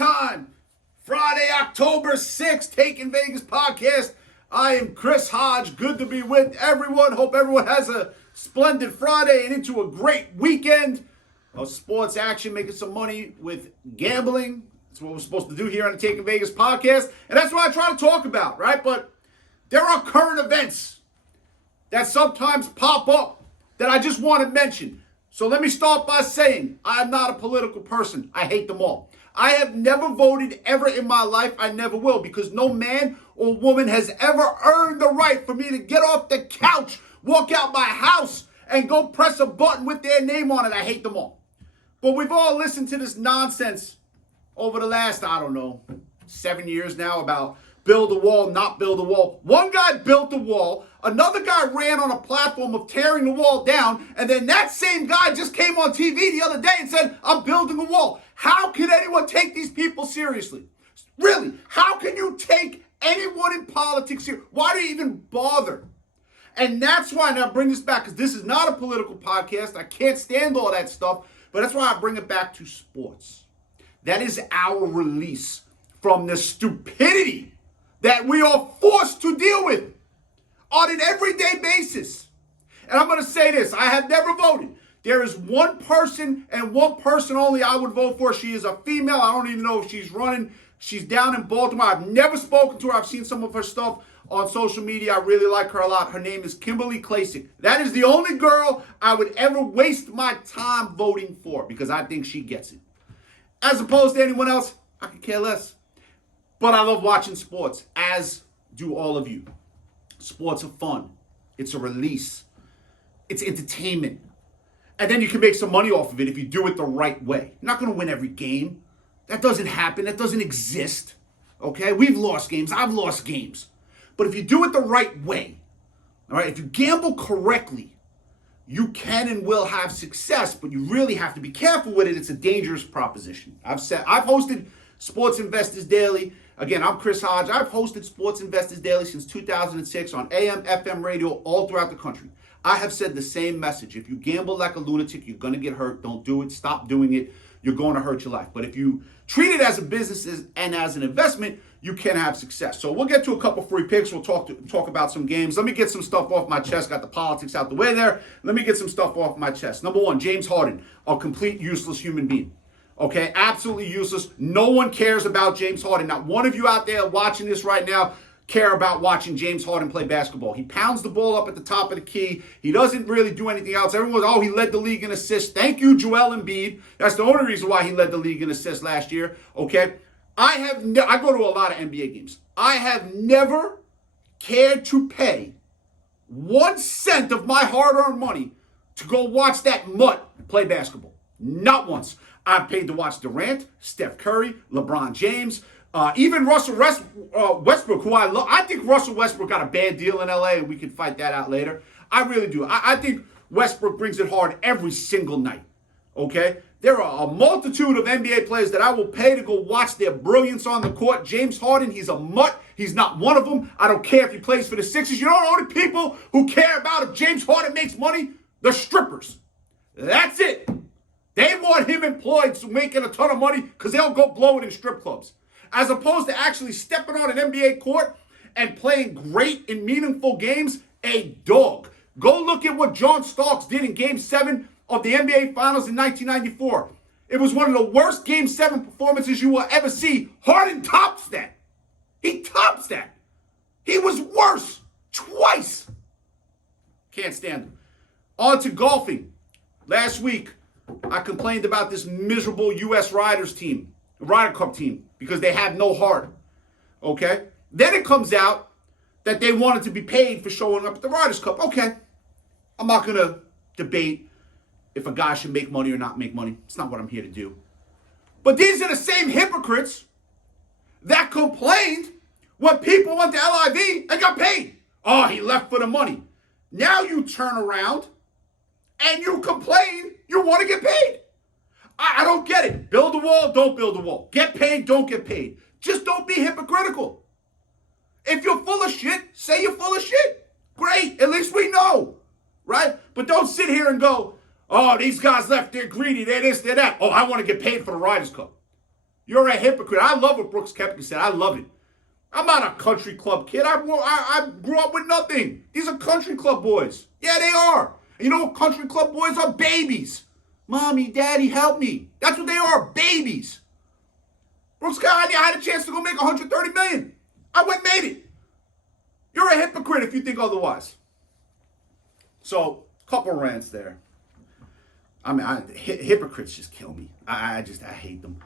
time. Friday, October 6th, Taking Vegas podcast. I am Chris Hodge. Good to be with everyone. Hope everyone has a splendid Friday and into a great weekend of sports action, making some money with gambling. That's what we're supposed to do here on the Taking Vegas podcast. And that's what I try to talk about, right? But there are current events that sometimes pop up that I just want to mention. So let me start by saying I'm not a political person. I hate them all. I have never voted ever in my life. I never will, because no man or woman has ever earned the right for me to get off the couch, walk out my house, and go press a button with their name on it. I hate them all. But we've all listened to this nonsense over the last, 7 years now about build a wall, not build a wall. One guy built the wall. Another guy ran on a platform of tearing the wall down. And then that same guy just came on TV the other day and said, I'm building a wall. How can anyone take these people seriously? Really, how can you take anyone in politics seriously? Why do you even bother? And that's why, now I bring this back, because this is not a political podcast. I can't stand all that stuff. But that's why I bring it back to sports. That is our release from the stupidity that we are forced to deal with on an everyday basis. And I'm going to say this. I have never voted. There is one person and one person only I would vote for. She is a female. I don't even know if she's running. She's down in Baltimore. I've never spoken to her. I've seen some of her stuff on social media. I really like her a lot. Her name is Kimberly Klacik. That is the only girl I would ever waste my time voting for, because I think she gets it. As opposed to anyone else, I could care less. But I love watching sports, as do all of you. Sports are fun. It's a release. It's entertainment. And then you can make some money off of it if you do it the right way. You're not going to win every game. That doesn't happen. That doesn't exist. Okay? We've lost games. I've lost games. But if you do it the right way, all right, if you gamble correctly, you can and will have success, but you really have to be careful with it. It's a dangerous proposition. I've hosted Sports Investors Daily. Again, I'm Chris Hodge. I've hosted Sports Investors Daily since 2006 on AM, FM radio all throughout the country. I have said the same message. If you gamble like a lunatic, you're going to get hurt. Don't do it. Stop doing it. You're going to hurt your life. But if you treat it as a business and as an investment, you can have success. So we'll get to a couple free picks. We'll talk about some games. Let me get some stuff off my chest. Got the politics out the way there. Let me get some stuff off my chest. Number one, James Harden, a complete useless human being. Okay, absolutely useless. No one cares about James Harden. Not one of you out there watching this right now care about watching James Harden play basketball. He pounds the ball up at the top of the key. He doesn't really do anything else. Everyone's, he led the league in assists. Thank you, Joel Embiid. That's the only reason why he led the league in assists last year. Okay, I go to a lot of NBA games. I have never cared to pay 1 cent of my hard-earned money to go watch that mutt play basketball. Not once. I've paid to watch Durant, Steph Curry, LeBron James, even Russell Westbrook, who I love. I think Russell Westbrook got a bad deal in LA, and we can fight that out later. I really do. I think Westbrook brings it hard every single night, okay? There are a multitude of NBA players that I will pay to go watch their brilliance on the court. James Harden, he's a mutt. He's not one of them. I don't care if he plays for the Sixers. You know the only people who care about if James Harden makes money? The strippers. That's it. They want him employed, so making a ton of money, because they'll go blow it in strip clubs. As opposed to actually stepping on an NBA court and playing great and meaningful games, a dog. Go look at what John Starks did in Game 7 of the NBA Finals in 1994. It was one of the worst Game 7 performances you will ever see. Harden tops that. He tops that. He was worse twice. Can't stand him. On to golfing. Last week, I complained about this miserable U.S. Ryder Cup team, because they have no heart, okay? Then it comes out that they wanted to be paid for showing up at the Ryder Cup. Okay, I'm not going to debate if a guy should make money or not make money. It's not what I'm here to do. But these are the same hypocrites that complained when people went to LIV and got paid. Oh, he left for the money. Now you turn around and you complain you want to get paid. I don't get it. Build a wall, don't build a wall. Get paid, don't get paid. Just don't be hypocritical. If you're full of shit, say you're full of shit. Great, at least we know, right? But don't sit here and go, oh, these guys left, they're greedy, they're this, they're that. Oh, I want to get paid for the Ryder Cup. You're a hypocrite. I love what Brooks Koepka said. I love it. I'm not a country club kid. I grew up with nothing. These are country club boys. Yeah, they are. And you know what country club boys are? Babies. Mommy, daddy, help me. That's what they are, babies. Brooks Koepka, I had a chance to go make $130 million. I went and made it. You're a hypocrite if you think otherwise. So, couple rants there. I mean, hypocrites just kill me. I hate them.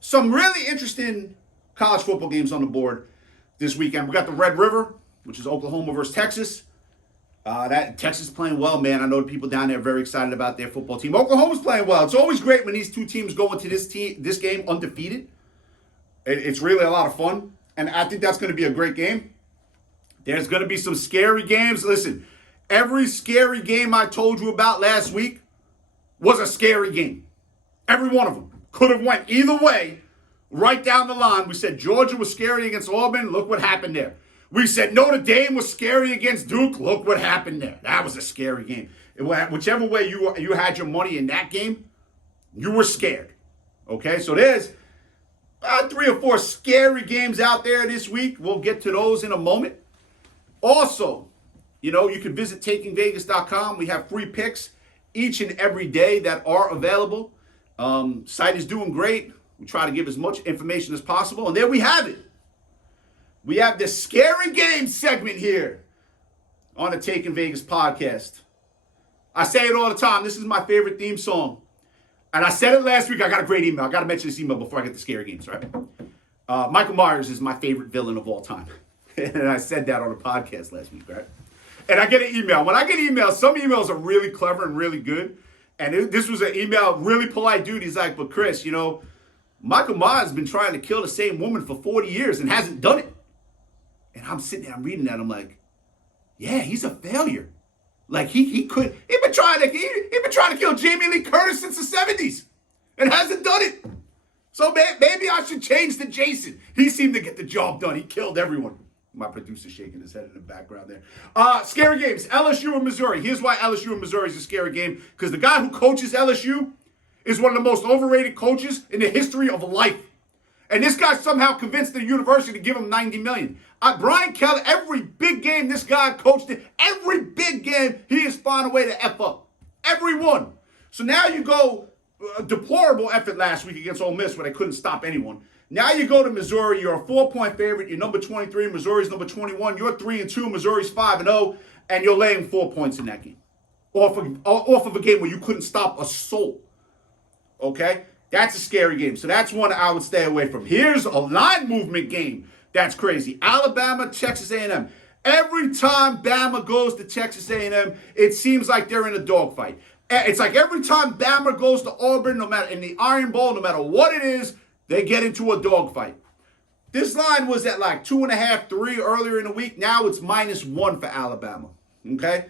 Some really interesting college football games on the board this weekend. We got the Red River, which is Oklahoma versus Texas. That Texas is playing well, man. I know the people down there are very excited about their football team. Oklahoma's playing well. It's always great when these two teams go into this game undefeated. It's really a lot of fun, and I think that's going to be a great game. There's going to be some scary games. Listen, every scary game I told you about last week was a scary game. Every one of them could have went either way. Right down the line, we said Georgia was scary against Auburn. Look what happened there. We said Notre Dame was scary against Duke. Look what happened there. That was a scary game. Whichever way you had your money in that game, you were scared. Okay, so there's 3 or 4 scary games out there this week. We'll get to those in a moment. Also, you can visit takingvegas.com. We have free picks each and every day that are available. Site is doing great. We try to give as much information as possible. And there we have it. We have the scary game segment here on the Taking Vegas podcast. I say it all the time. This is my favorite theme song. And I said it last week. I got a great email. I got to mention this email before I get to scary games, right? Michael Myers is my favorite villain of all time. And I said that on a podcast last week, right? And I get an email. When I get emails, some emails are really clever and really good. And this was an email, really polite dude. He's like, but Chris, Michael Myers has been trying to kill the same woman for 40 years and hasn't done it. And I'm sitting there, I'm reading that. I'm like, yeah, he's a failure. Like he's been trying to kill Jamie Lee Curtis since the 70s and hasn't done it. So maybe I should change to Jason. He seemed to get the job done. He killed everyone. My producer's shaking his head in the background there. Scary games, LSU and Missouri. Here's why LSU and Missouri is a scary game. Because the guy who coaches LSU is one of the most overrated coaches in the history of life. And this guy somehow convinced the university to give him $90 million. Brian Kelly, every big game this guy coached in, every big game, he has found a way to F up. Every one. So now you go, a deplorable effort last week against Ole Miss where they couldn't stop anyone. Now you go to Missouri, you're a 4-point favorite, you're number 23, Missouri's number 21, you're 3-2, Missouri's 5-0, and you're laying 4 points in that game. Off of a game where you couldn't stop a soul. Okay? That's a scary game. So that's one I would stay away from. Here's a line movement game that's crazy. Alabama, Texas A&M. Every time Bama goes to Texas A&M, it seems like they're in a dogfight. It's like every time Bama goes to Auburn, no matter in the Iron Bowl, no matter what it is, they get into a dogfight. This line was at like 2.5, 3 earlier in the week. Now it's -1 for Alabama. Okay?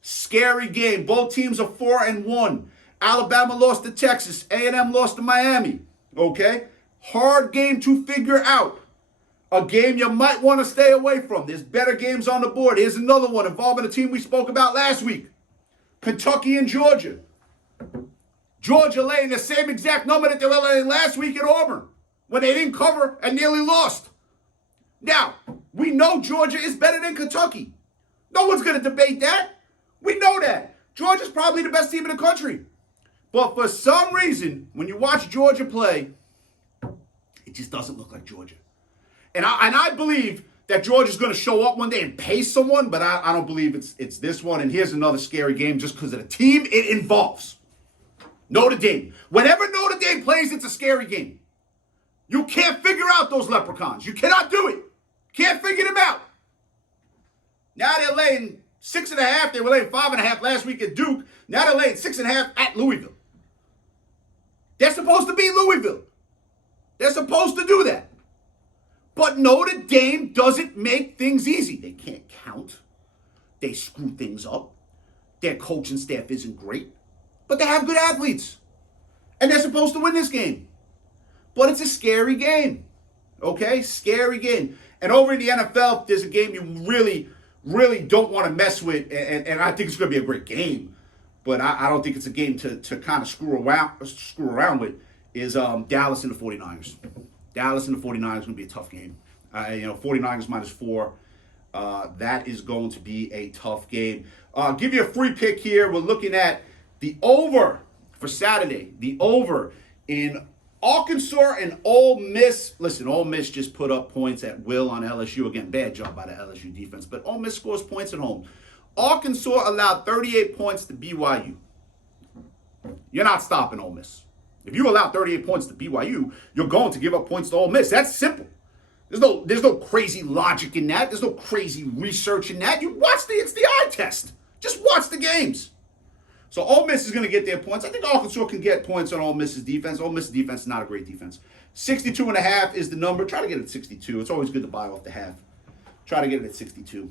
Scary game. Both teams are 4-1. Alabama lost to Texas. A&M lost to Miami. Okay? Hard game to figure out. A game you might want to stay away from. There's better games on the board. Here's another one involving a team we spoke about last week. Kentucky and Georgia. Georgia laying the same exact number that they were laying last week at Auburn when they didn't cover and nearly lost. Now, we know Georgia is better than Kentucky. No one's going to debate that. We know that. Georgia's probably the best team in the country. But for some reason, when you watch Georgia play, it just doesn't look like Georgia. And I believe that Georgia's going to show up one day and pace someone, but I don't believe it's this one. And here's another scary game just because of the team it involves. Notre Dame. Whenever Notre Dame plays, it's a scary game. You can't figure out those leprechauns. You cannot do it. Can't figure them out. Now they're laying 6.5. They were laying 5.5 last week at Duke. Now they're laying 6.5 at Louisville. They're supposed to beat Louisville. They're supposed to do that. But Notre Dame doesn't make things easy. They can't count. They screw things up. Their coaching staff isn't great. But they have good athletes. And they're supposed to win this game. But it's a scary game. Okay? Scary game. And over in the NFL, there's a game you really, really don't want to mess with. And I think it's going to be a great game. But I don't think it's a game to kind of screw around with. is Dallas and the 49ers. Dallas and the 49ers is going to be a tough game. 49ers -4. That is going to be a tough game. Give you a free pick here. We're looking at the over for Saturday. The over in Arkansas and Ole Miss. Listen, Ole Miss just put up points at will on LSU. Again, bad job by the LSU defense. But Ole Miss scores points at home. Arkansas allowed 38 points to BYU. You're not stopping Ole Miss. If you allow 38 points to BYU, you're going to give up points to Ole Miss. That's simple. There's no crazy logic in that. There's no crazy research in that. It's the eye test. Just watch the games. So Ole Miss is going to get their points. I think Arkansas can get points on Ole Miss's defense. Ole Miss's defense is not a great defense. 62.5 is the number. Try to get it at 62. It's always good to buy off the half. Try to get it at 62.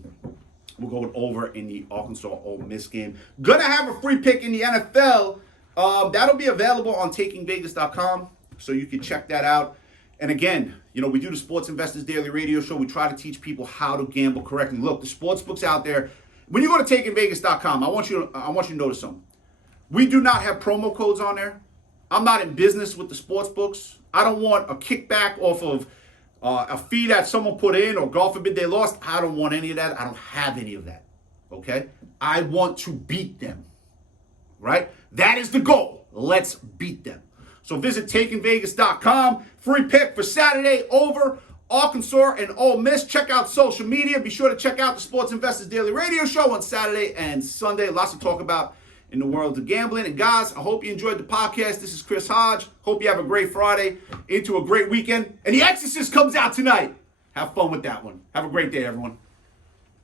We'll go with over in the Arkansas-Ole Miss game. Gonna have a free pick in the NFL. That'll be available on takingvegas.com, so you can check that out. And again, we do the Sports Investors Daily Radio Show. We try to teach people how to gamble correctly. Look, the sports books out there. When you go to takingvegas.com, I want you to notice something. We do not have promo codes on there. I'm not in business with the sports books. I don't want a kickback off of a fee that someone put in, or God forbid they lost. I don't want any of that. I don't have any of that. Okay? I want to beat them. Right? That is the goal. Let's beat them. So visit takingvegas.com. Free pick for Saturday over Arkansas and Ole Miss. Check out social media. Be sure to check out the Sports Investors Daily Radio Show on Saturday and Sunday. Lots to talk about in the world of gambling. And guys, I hope you enjoyed the podcast. This is Chris Hodge. Hope you have a great Friday into a great weekend. And The Exorcist comes out tonight. Have fun with that one. Have a great day, everyone.